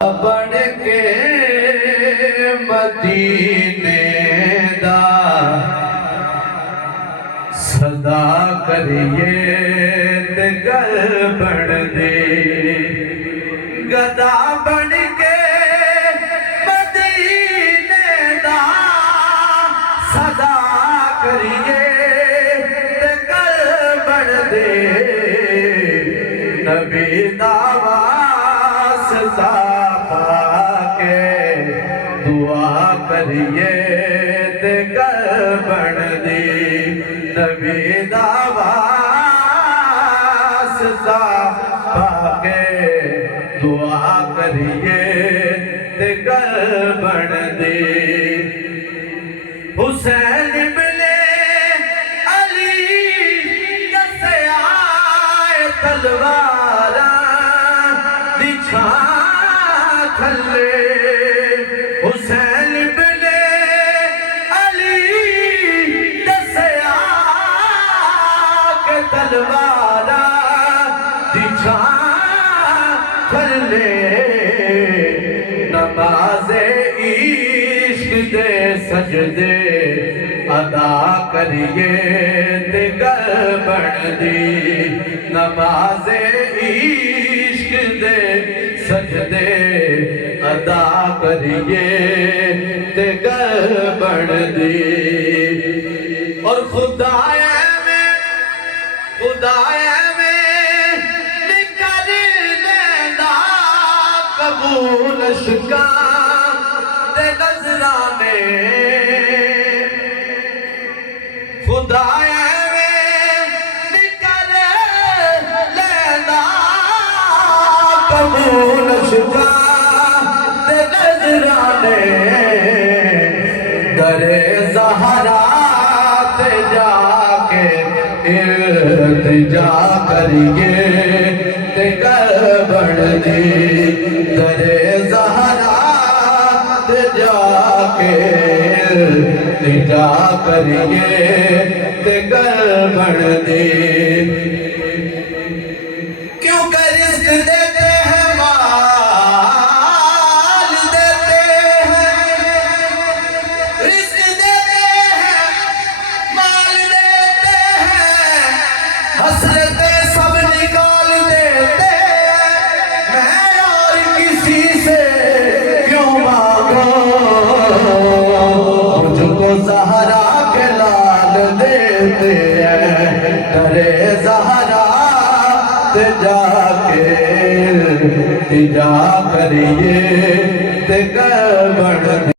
بڑھ کے مدینے دا صدا کریے تے گل بن دے گدا بن کے مدینے دا صدا کریے تے گل بن دے نبی دا واسطہ دعا کریے تے گل بن دی نبی دا واسطہ پا کے دعا کریے تے گل بن دی حسین ملے علی کسے آئے تلواراں دی چھاں تھلے حسین ملے علی دسیا کہ تلواراں دی چھاں تھلے نماز عشق دے سجدے ادا کریے تے گل بن دی نماز عشق دے سجدے ادا کریے تے گل بن دی اور خدایا میں نکل لینا قبول شکاں تے نظرانے خدایا میں نکل لینا قبول شکاں در زہرا تے جا کے التجا کریے تے گل بن دی در زہرا تے جا کے التجا کریے تے گل بن دی کیوں کہ رزق دیتے ہیں حسرتیں سب نکال دیتے میں اور کسی سے کیوں مانگوں مجھ کو زہرا کے لال دیتے ہیں درے زہرا تے جا کے التجا کریے تے گل بن